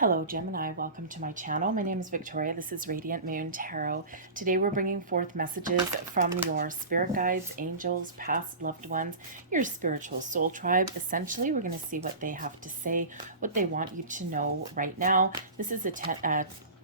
Hello Gemini, welcome to my channel. My name is Victoria. This is Radiant Moon Tarot. Today we're bringing forth messages from your spirit guides, angels, past loved ones, your spiritual soul tribe. Essentially, we're going to see what they have to say, what they want you to know right now. This is a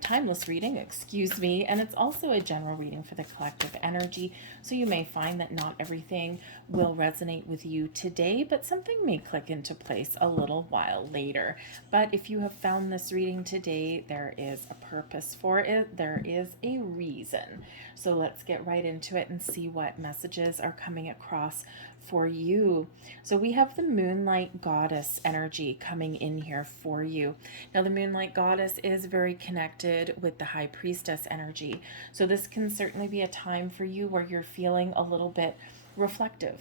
timeless reading, excuse me, and it's also a general reading for the collective energy. So you may find that not everything will resonate with you today, but something may click into place a little while later. But if you have found this reading today, there is a purpose for it. There is a reason. So let's get right into it and see what messages are coming across for you. So we have the Moonlight Goddess energy coming in here for you. Now the Moonlight Goddess is very connected with the High Priestess energy. So this can certainly be a time for you where you're feeling a little bit reflective.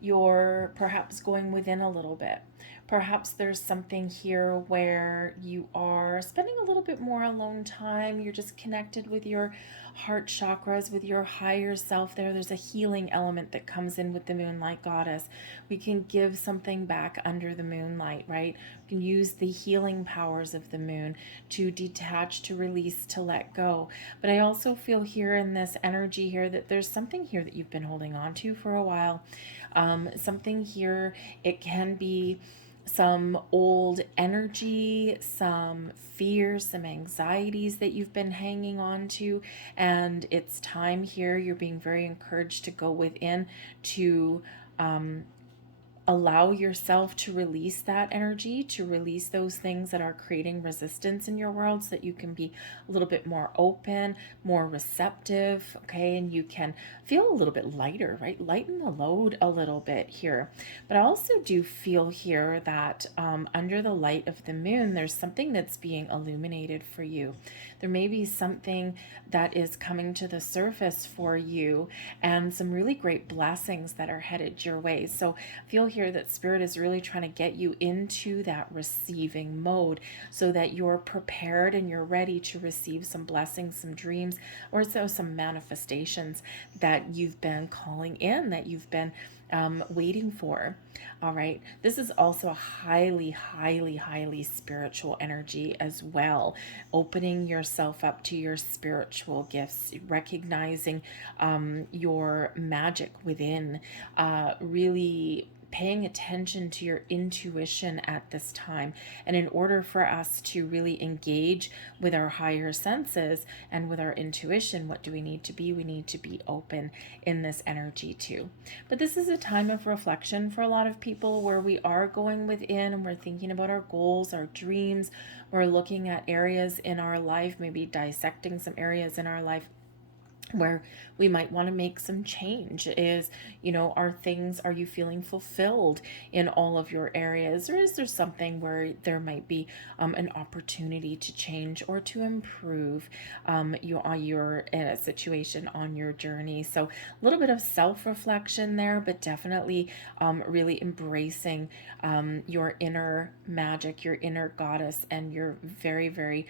You're perhaps going within a little bit. Perhaps there's something here where you are spending a little bit more alone time. You're just connected with your heart chakras, with your higher self there. There's a healing element that comes in with the Moonlight Goddess. We can give something back under the moonlight, right? We can use the healing powers of the moon to detach, to release, to let go. But I also feel here in this energy here that there's something here that you've been holding on to for a while. Something here, it can be some old energy, some fears, some anxieties that you've been hanging on to, and it's time here. You're being very encouraged to go within to allow yourself to release that energy, to release those things that are creating resistance in your world so that you can be a little bit more open, more receptive, okay? And you can feel a little bit lighter, right? Lighten the load a little bit here. But I also do feel here that under the light of the moon, there's something that's being illuminated for you. There may be something that is coming to the surface for you and some really great blessings that are headed your way. So feel here that Spirit is really trying to get you into that receiving mode so that you're prepared and you're ready to receive some blessings, some dreams, or so some manifestations that you've been calling in, that you've been waiting for. All right. This is also a highly, highly, highly spiritual energy as well. Opening yourself up to your spiritual gifts, recognizing your magic within, really paying attention to your intuition at this time. And in order for us to really engage with our higher senses and with our intuition, what do we need to be? We need to be open in this energy too. But this is a time of reflection for a lot of people where we are going within and we're thinking about our goals, our dreams. We're looking at areas in our life, maybe dissecting some areas in our life where we might want to make some change. Is, are you feeling fulfilled in all of your areas, or is there something where there might be an opportunity to change or to improve your situation on your journey? So a little bit of self-reflection there, but definitely really embracing your inner magic, your inner goddess, and your very, very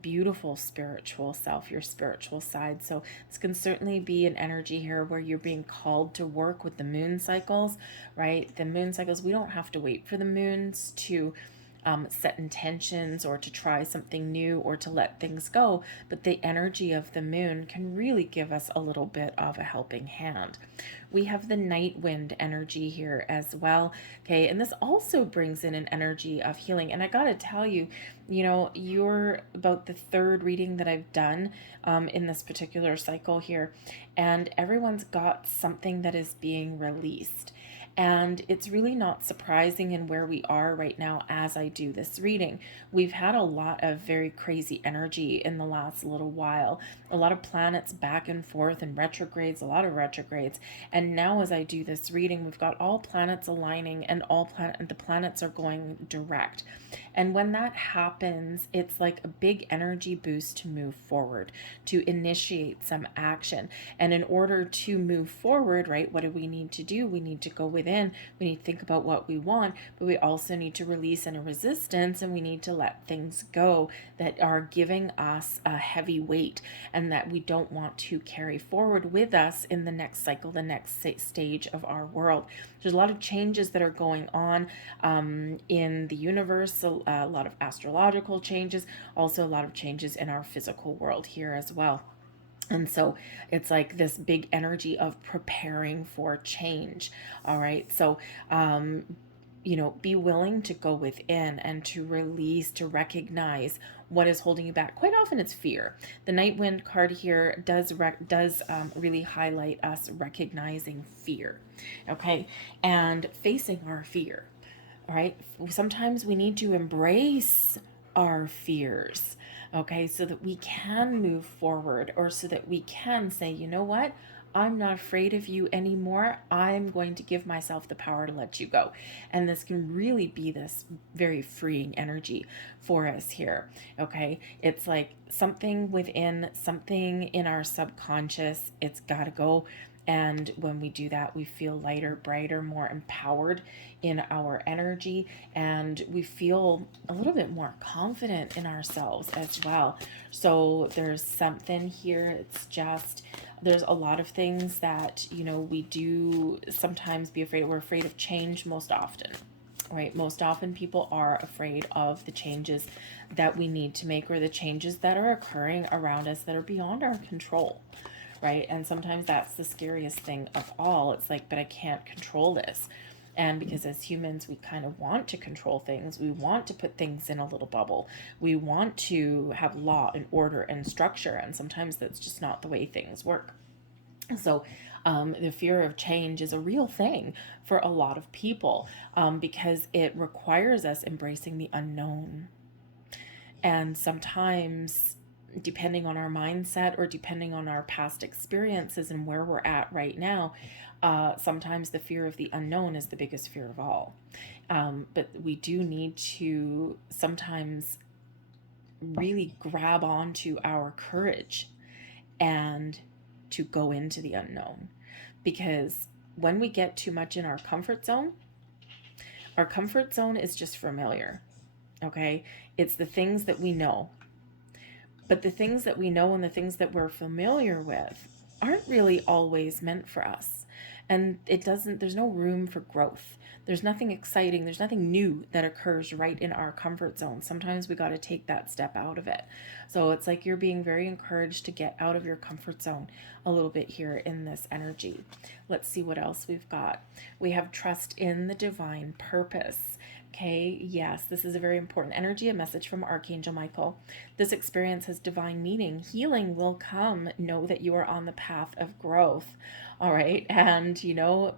beautiful spiritual self, your spiritual side. So this can certainly be an energy here where you're being called to work with the moon cycles, right? The moon cycles, we don't have to wait for the moons to set intentions or to try something new or to let things go, but the energy of the moon can really give us a little bit of a helping hand. We have the night wind energy here as well, okay? And this also brings in an energy of healing. And I gotta tell you, you're about the third reading that I've done in this particular cycle here, and everyone's got something that is being released. And it's really not surprising in where we are right now as I do this reading. We've had a lot of very crazy energy in the last little while. A lot of planets back and forth and retrogrades, a lot of retrogrades. And now as I do this reading, we've got all planets aligning and the planets are going direct. And when that happens, it's like a big energy boost to move forward, to initiate some action. And in order to move forward, right, what do we need to do? We need to go with within. We need to think about what we want, but we also need to release any resistance, and we need to let things go that are giving us a heavy weight and that we don't want to carry forward with us in the next cycle, the next stage of our world. There's a lot of changes that are going on in the universe, a lot of astrological changes, also a lot of changes in our physical world here as well. And so it's like this big energy of preparing for change. All right. So, be willing to go within and to release, to recognize what is holding you back. Quite often it's fear. The Night Wind card here does really highlight us recognizing fear, okay, and facing our fear. All right. Sometimes we need to embrace our fears, okay, so that we can move forward, or so that we can say, you know what? I'm not afraid of you anymore. I'm going to give myself the power to let you go. And this can really be this very freeing energy for us here. Okay. It's like something within, something in our subconscious, it's got to go. And when we do that, we feel lighter, brighter, more empowered in our energy, and we feel a little bit more confident in ourselves as well. So there's something here. It's just, there's a lot of things that, we do sometimes be afraid of. We're afraid of change most often. Right? Most often people are afraid of the changes that we need to make, or the changes that are occurring around us that are beyond our control. Right? And sometimes that's the scariest thing of all. It's like, but I can't control this. And because as humans, we kind of want to control things. We want to put things in a little bubble. We want to have law and order and structure. And sometimes that's just not the way things work. So the fear of change is a real thing for a lot of people, because it requires us embracing the unknown. And sometimes, depending on our mindset or depending on our past experiences and where we're at right now, sometimes the fear of the unknown is the biggest fear of all. But we do need to sometimes really grab onto our courage and to go into the unknown. Because when we get too much in our comfort zone is just familiar. Okay? It's the things that we know. But the things that we know and the things that we're familiar with aren't really always meant for us. And there's no room for growth. There's nothing exciting. There's nothing new that occurs right in our comfort zone. Sometimes we got to take that step out of it. So it's like you're being very encouraged to get out of your comfort zone a little bit here in this energy. Let's see what else we've got. We have trust in the divine purpose. Okay, yes, this is a very important energy, a message from Archangel Michael. This experience has divine meaning. Healing will come. Know that you are on the path of growth. All right. And,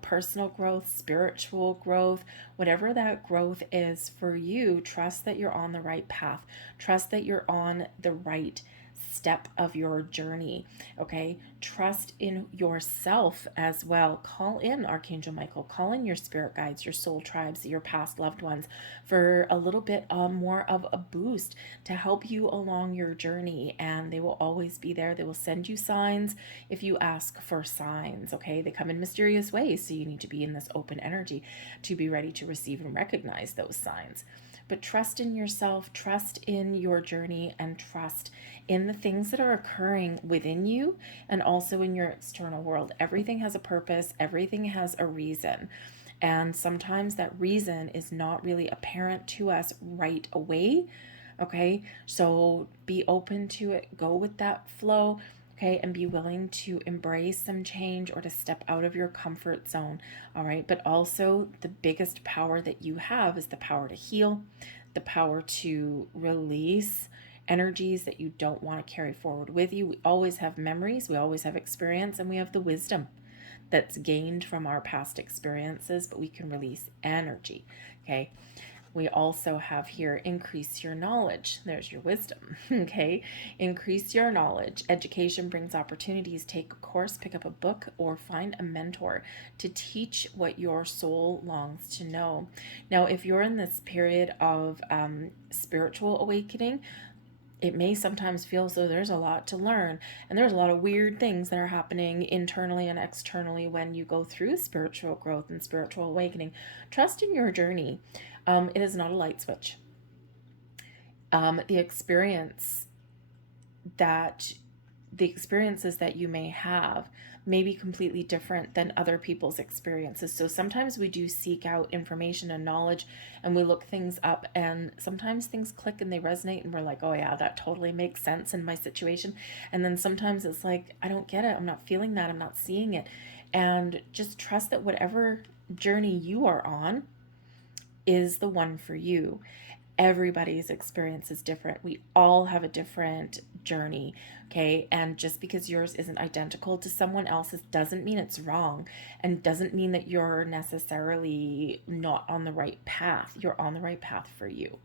personal growth, spiritual growth, whatever that growth is for you, trust that you're on the right path. Trust that you're on the right step of your journey. Okay. Trust in yourself as well. Call in Archangel Michael, call in your spirit guides, your soul tribes, your past loved ones for a little bit more of a boost to help you along your journey. And they will always be there. They will send you signs if you ask for signs. Okay. They come in mysterious ways. So you need to be in this open energy to be ready to receive and recognize those signs. But trust in yourself, trust in your journey, and trust in the things that are occurring within you and also in your external world. Everything has a purpose, everything has a reason. And sometimes that reason is not really apparent to us right away. Okay, so be open to it, go with that flow. Okay, and be willing to embrace some change or to step out of your comfort zone. All right, but also the biggest power that you have is the power to heal, the power to release energies that you don't want to carry forward with you. We always have memories, we always have experience, and we have the wisdom that's gained from our past experiences, but we can release energy. Okay. We also have here, increase your knowledge. There's your wisdom. Okay. Increase your knowledge. Education brings opportunities. Take a course, pick up a book, or find a mentor to teach what your soul longs to know. Now, if you're in this period of spiritual awakening, it may sometimes feel as though there's a lot to learn, and there's a lot of weird things that are happening internally and externally when you go through spiritual growth and spiritual awakening. Trust in your journey. It is not a light switch. The experience that the experiences that you may have may be completely different than other people's experiences. So sometimes we do seek out information and knowledge, and we look things up, and sometimes things click and they resonate and we're like, oh yeah, that totally makes sense in my situation. And then sometimes it's like, I don't get it, I'm not feeling that, I'm not seeing it. And just trust that whatever journey you are on is the one for you. Everybody's experience is different. We all have a different journey, okay? And just because yours isn't identical to someone else's doesn't mean it's wrong, and doesn't mean that you're necessarily not on the right path. You're on the right path for you.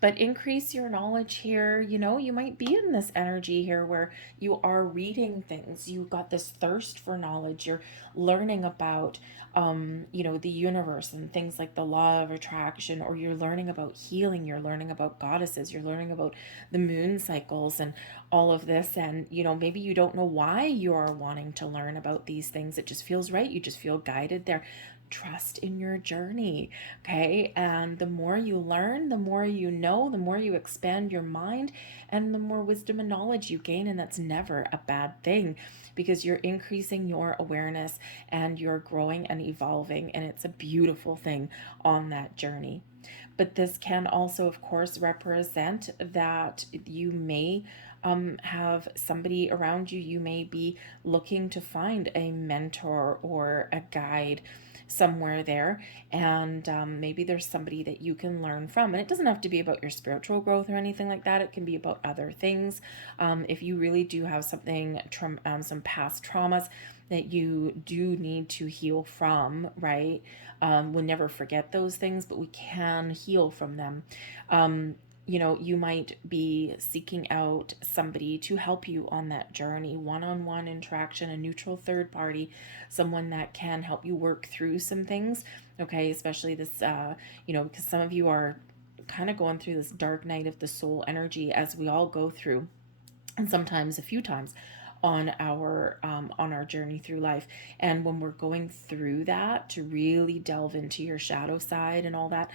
But increase your knowledge here. You know, you might be in this energy here where you are reading things. You got this thirst for knowledge. You're learning about, the universe and things like the law of attraction, or you're learning about healing. You're learning about goddesses. You're learning about the moon cycles and all of this. And, maybe you don't know why you're wanting to learn about these things. It just feels right. You just feel guided there. Trust in your journey, okay? And the more you learn, the more you know, the more you expand your mind, and the more wisdom and knowledge you gain. And that's never a bad thing, because you're increasing your awareness and you're growing and evolving, and it's a beautiful thing on that journey. But this can also, of course, represent that you may have somebody around you. You may be looking to find a mentor or a guide somewhere there, and maybe there's somebody that you can learn from. And it doesn't have to be about your spiritual growth or anything like that. It can be about other things. If you really do have something, some past traumas that you do need to heal from, right? We'll never forget those things, but we can heal from them. You might be seeking out somebody to help you on that journey, one-on-one interaction, a neutral third party, someone that can help you work through some things, okay? Especially this, because some of you are kind of going through this dark night of the soul energy, as we all go through, and sometimes a few times on our journey through life. And when we're going through that, to really delve into your shadow side and all that,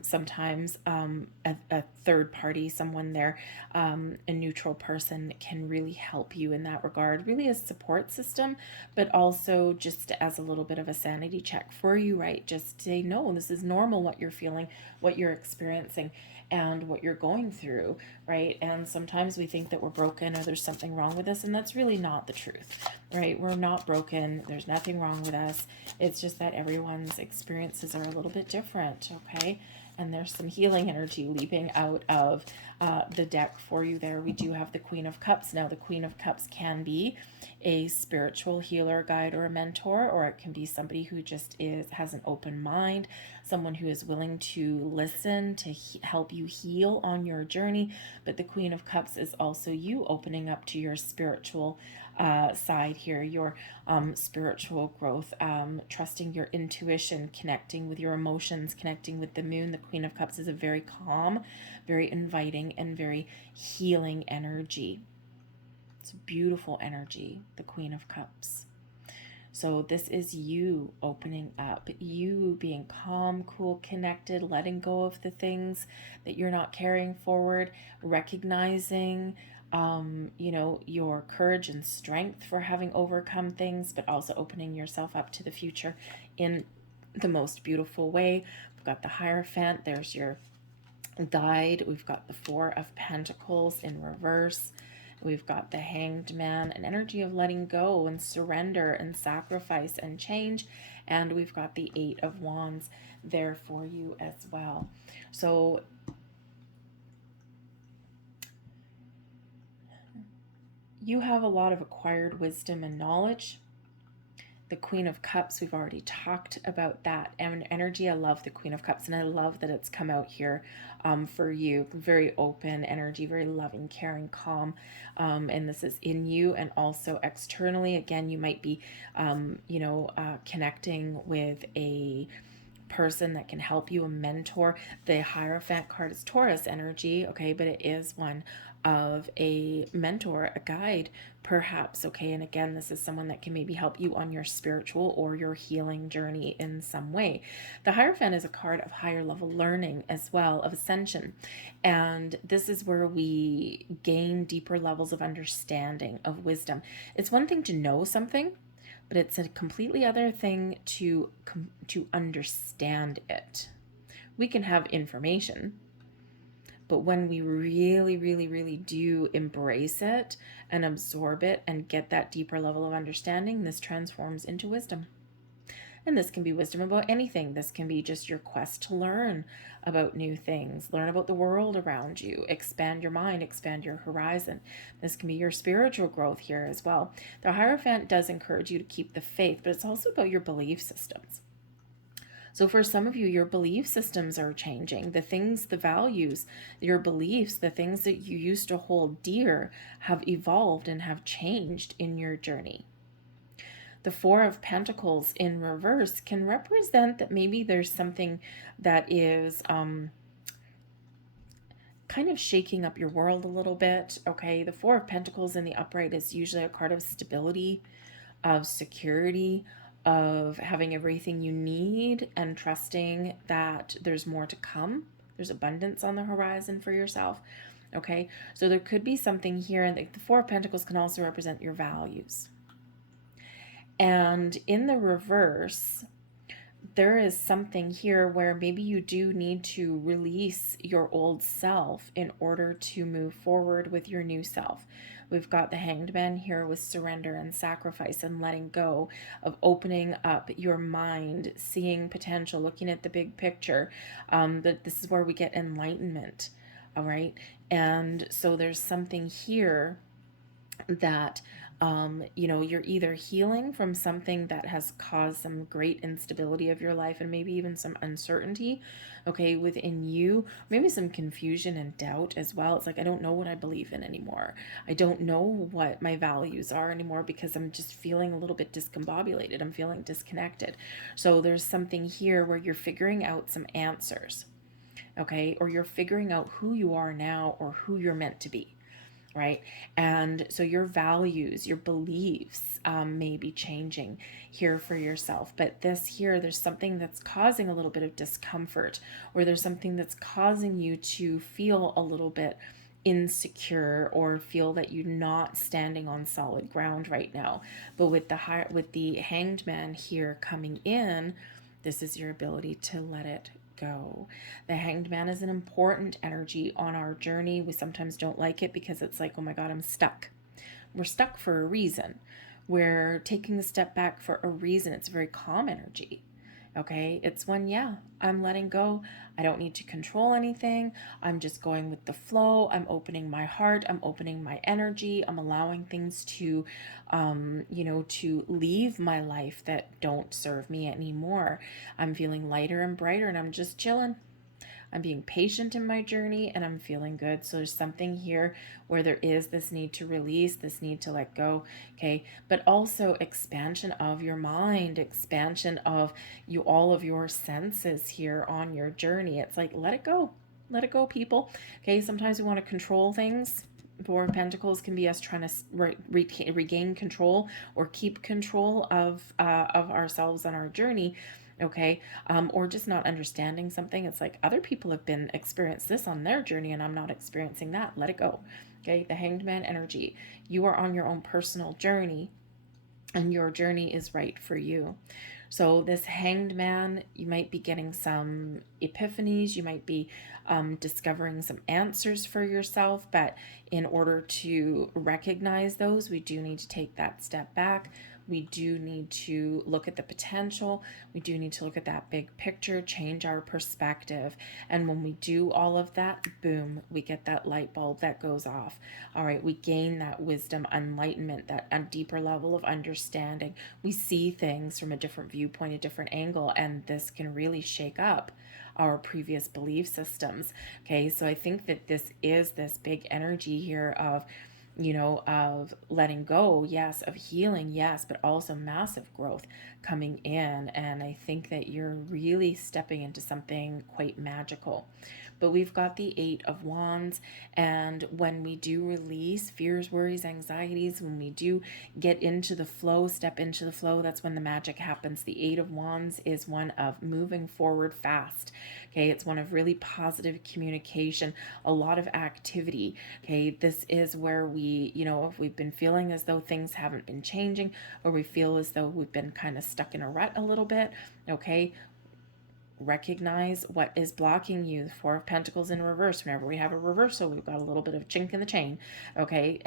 sometimes a third party, someone there, a neutral person, can really help you in that regard, really a support system, but also just as a little bit of a sanity check for you, right? Just say, no, this is normal, what you're feeling, what you're experiencing, and what you're going through, right? And sometimes we think that we're broken or there's something wrong with us, and that's really not the truth, right? We're not broken. There's nothing wrong with us. It's just that everyone's experiences are a little bit different, okay? And there's some healing energy leaping out of the deck for you there. We do have the Queen of Cups. Now, the Queen of Cups can be a spiritual healer, guide, or a mentor, or it can be somebody who just has an open mind, someone who is willing to listen to help you heal on your journey. But the Queen of Cups is also you opening up to your spiritual side here, your spiritual growth, trusting your intuition, connecting with your emotions, connecting with the moon. The Queen of Cups is a very calm, very inviting, and very healing energy. It's a beautiful energy, the Queen of Cups. So this is you opening up, you being calm, cool, connected, letting go of the things that you're not carrying forward, recognizing your courage and strength for having overcome things, but also opening yourself up to the future in the most beautiful way. We've got the Hierophant, there's your guide. We've got the Four of Pentacles in reverse. We've got the Hanged Man, an energy of letting go and surrender and sacrifice and change. And we've got the Eight of Wands there for you as well. So you have a lot of acquired wisdom and knowledge. The Queen of Cups, we've already talked about that. And energy, I love the Queen of Cups, and I love that it's come out here for you. Very open energy, very loving, caring, calm. And this is in you and also externally. Again, you might be, connecting with a person that can help you, a mentor. The Hierophant card is Taurus energy, okay, but it is one of a mentor, a guide, perhaps, okay. And again, this is someone that can maybe help you on your spiritual or your healing journey in some way. The Hierophant is a card of higher level learning as well, of ascension. And this is where we gain deeper levels of understanding, of wisdom. It's one thing to know something, but it's a completely other thing to understand it. We can have information, but when we really, really, really do embrace it and absorb it and get that deeper level of understanding, this transforms into wisdom. And this can be wisdom about anything. This can be just your quest to learn about new things, learn about the world around you, expand your mind, expand your horizon. This can be your spiritual growth here as well. The Hierophant does encourage you to keep the faith, but it's also about your belief systems. So for some of you, your belief systems are changing. The things, the values, your beliefs, the things that you used to hold dear have evolved and have changed in your journey. The Four of Pentacles in reverse can represent that maybe there's something that is kind of shaking up your world a little bit, okay? The Four of Pentacles in the upright is usually a card of stability, of security, of having everything you need and trusting that there's more to come. There's abundance on the horizon for yourself, okay? So there could be something here, and the Four of Pentacles can also represent your values. And in the reverse, there is something here where maybe you do need to release your old self in order to move forward with your new self. We've got the Hanged Man here with surrender and sacrifice and letting go, of opening up your mind, seeing potential, looking at the big picture. This is where we get enlightenment, all right? And so there's something here that you're either healing from something that has caused some great instability of your life and maybe even some uncertainty, okay, within you, maybe some confusion and doubt as well. It's like, I don't know what I believe in anymore. I don't know what my values are anymore because I'm just feeling a little bit discombobulated. I'm feeling disconnected. So there's something here where you're figuring out some answers, okay, or you're figuring out who you are now or who you're meant to be. Right? And so your values, your beliefs may be changing here for yourself. But this here, there's something that's causing a little bit of discomfort, or there's something that's causing you to feel a little bit insecure or feel that you're not standing on solid ground right now. But with the Hanged Man here coming in, this is your ability to let it go. The Hanged Man is an important energy on our journey. We sometimes don't like it because it's like, oh my God, I'm stuck. We're stuck for a reason. We're taking a step back for a reason. It's a very calm energy. Okay, it's when, yeah, I'm letting go. I don't need to control anything. I'm just going with the flow. I'm opening my heart. I'm opening my energy. I'm allowing things to, to leave my life that don't serve me anymore. I'm feeling lighter and brighter, and I'm just chilling. I'm being patient in my journey, and I'm feeling good. So there's something here where there is this need to release, this need to let go, okay? But also expansion of your mind, expansion of all of your senses here on your journey. It's like, let it go. Let it go, people. Okay, sometimes we want to control things. Four of Pentacles can be us trying to regain control or keep control of ourselves on our journey. Okay, or just not understanding something. It's like other people have been experienced this on their journey and I'm not experiencing that. Let it go. Okay, the Hanged Man energy. You are on your own personal journey and your journey is right for you. So this Hanged Man, you might be getting some epiphanies. You might be discovering some answers for yourself. But in order to recognize those, we do need to take that step back. We do need to look at the potential. We do need to look at that big picture, change our perspective. And when we do all of that, boom, we get that light bulb that goes off. All right, we gain that wisdom, enlightenment, that a deeper level of understanding. We see things from a different viewpoint, a different angle, and this can really shake up our previous belief systems. Okay, so I think that this is this big energy here of of letting go, yes, of healing, yes, but also massive growth, coming in, and I think that you're really stepping into something quite magical. But we've got the Eight of Wands, and when we do release fears, worries, anxieties, when we do get into the flow, step into the flow, that's when the magic happens. The Eight of Wands is one of moving forward fast. Okay, it's one of really positive communication, a lot of activity. Okay, this is where we, if we've been feeling as though things haven't been changing, or we feel as though we've been kind of stuck in a rut a little bit, okay, recognize what is blocking you. The Four of Pentacles in reverse. Whenever we have a reversal, we've got a little bit of chink in the chain. Okay,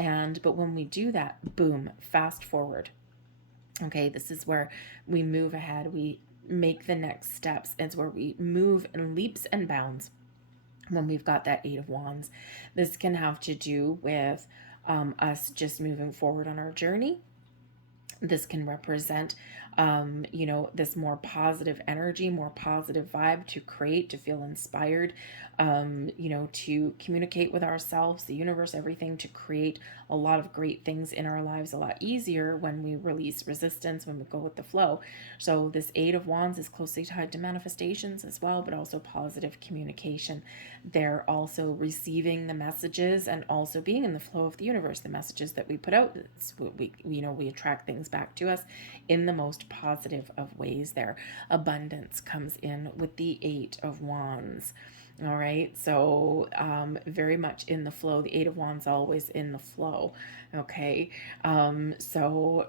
but when we do that, boom, fast forward. Okay, this is where we move ahead. We make the next steps. It's where we move in leaps and bounds when we've got that Eight of Wands. This can have to do with us just moving forward on our journey. This can represent, this more positive energy, more positive vibe to create, to feel inspired, to communicate with ourselves, the universe, everything, to create a lot of great things in our lives a lot easier when we release resistance, when we go with the flow. So this Eight of Wands is closely tied to manifestations as well, but also positive communication. They're also receiving the messages and also being in the flow of the universe. The messages that we put out, we attract things back to us in the most positive of ways there. Abundance comes in with the Eight of Wands. All right, so very much in the flow. The Eight of Wands always in the flow. Okay, so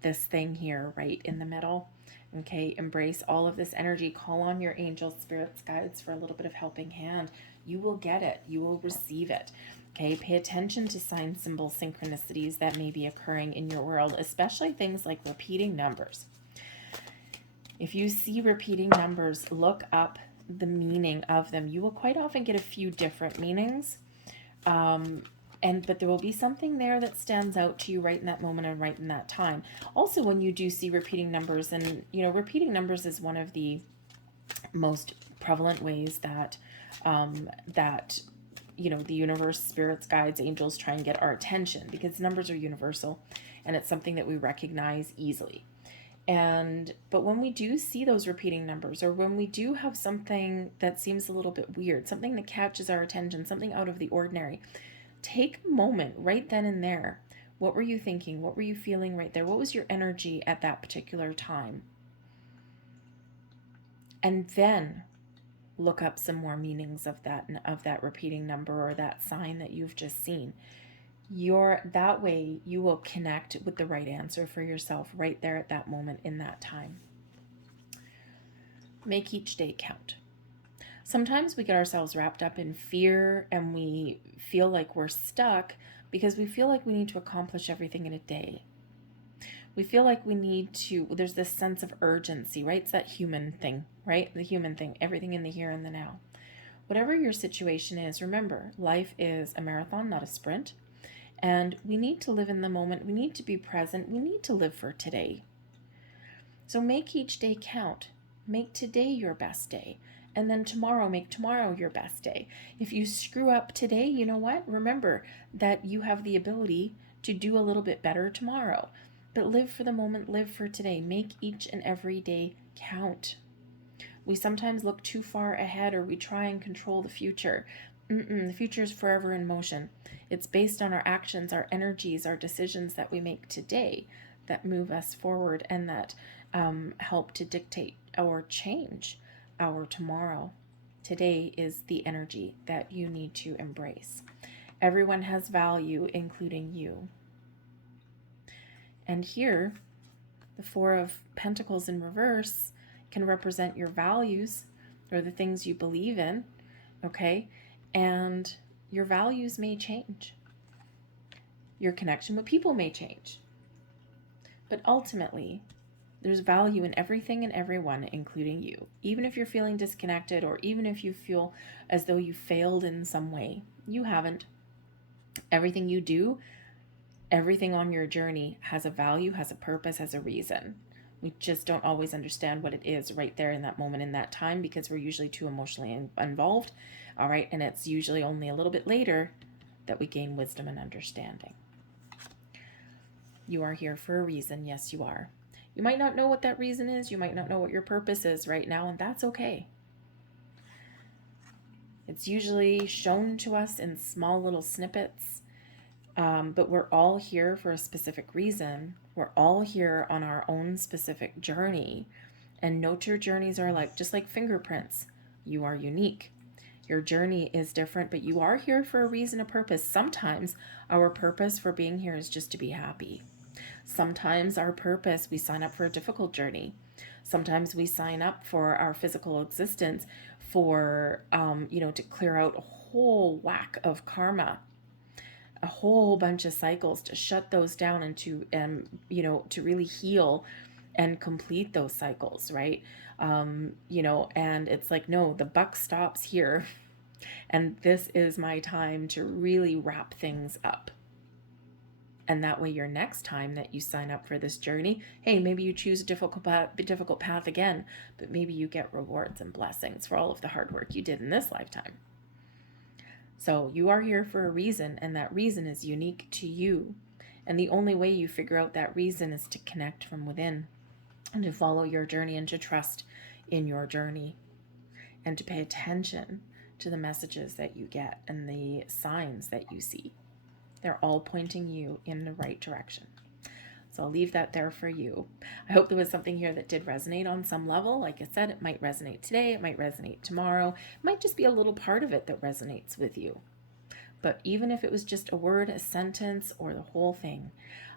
this thing here right in the middle. Okay, embrace all of this energy. Call on your angels, spirits, guides for a little bit of helping hand. You will get it. You will receive it. Okay, pay attention to sign, symbols, synchronicities that may be occurring in your world, especially things like repeating numbers. If you see repeating numbers, look up the meaning of them. You will quite often get a few different meanings. But there will be something there that stands out to you right in that moment and right in that time. Also, when you do see repeating numbers, and repeating numbers is one of the most prevalent ways that the universe, spirits, guides, angels try and get our attention, because numbers are universal and it's something that we recognize easily. But when we do see those repeating numbers, or when we do have something that seems a little bit weird, something that catches our attention, something out of the ordinary, take a moment right then and there. What were you thinking? What were you feeling right there? What was your energy at that particular time? And then look up some more meanings of that repeating number or that sign that you've just seen. That way you will connect with the right answer for yourself right there at that moment in that time. Make each day count. Sometimes we get ourselves wrapped up in fear and we feel like we're stuck because we feel like we need to accomplish everything in a day. We feel like there's this sense of urgency, right? It's that human thing, right? The human thing, everything in the here and the now. Whatever your situation is, remember, life is a marathon, not a sprint. And we need to live in the moment. We need to be present. We need to live for today. So make each day count. Make today your best day. And then tomorrow, make tomorrow your best day. If you screw up today, you know what? Remember that you have the ability to do a little bit better tomorrow. But live for the moment, live for today. Make each and every day count. We sometimes look too far ahead, or we try and control the future. The future is forever in motion. It's based on our actions, our energies, our decisions that we make today that move us forward and that help to dictate or change our tomorrow. Today is the energy that you need to embrace. Everyone has value, including you. And here, the Four of Pentacles in reverse can represent your values or the things you believe in, okay? And your values may change. Your connection with people may change. But ultimately, there's value in everything and everyone, including you. Even if you're feeling disconnected, or even if you feel as though you failed in some way, you haven't. Everything you do, everything on your journey has a value, has a purpose, has a reason. We just don't always understand what it is right there in that moment, in that time, because we're usually too emotionally involved. All right. And it's usually only a little bit later that we gain wisdom and understanding. You are here for a reason. Yes, you are. You might not know what that reason is. You might not know what your purpose is right now, and that's okay. It's usually shown to us in small little snippets, but we're all here for a specific reason. We're all here on our own specific journey. And note your journeys are like, just like fingerprints. You are unique. Your journey is different, but you are here for a reason, a purpose. Sometimes our purpose for being here is just to be happy. Sometimes our purpose, we sign up for a difficult journey. Sometimes we sign up for our physical existence for, to clear out a whole whack of karma, a whole bunch of cycles, to shut those down and to really heal and complete those cycles, right? And it's like, no, the buck stops here. And this is my time to really wrap things up. And that way, your next time that you sign up for this journey, hey, maybe you choose a difficult path again, but maybe you get rewards and blessings for all of the hard work you did in this lifetime. So you are here for a reason, and that reason is unique to you. And the only way you figure out that reason is to connect from within, and to follow your journey, and to trust in your journey, and to pay attention to the messages that you get and the signs that you see. They're all pointing you in the right direction. So I'll leave that there for you. I hope there was something here that did resonate on some level. Like I said, it might resonate today, it might resonate tomorrow. It might just be a little part of it that resonates with you. But even if it was just a word, a sentence, or the whole thing,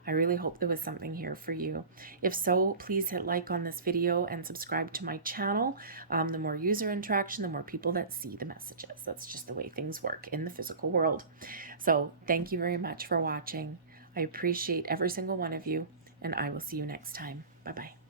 I really hope there was something here for you. If so, please hit like on this video and subscribe to my channel. The more user interaction, the more people that see the messages. That's just the way things work in the physical world. So thank you very much for watching. I appreciate every single one of you, and I will see you next time. Bye-bye.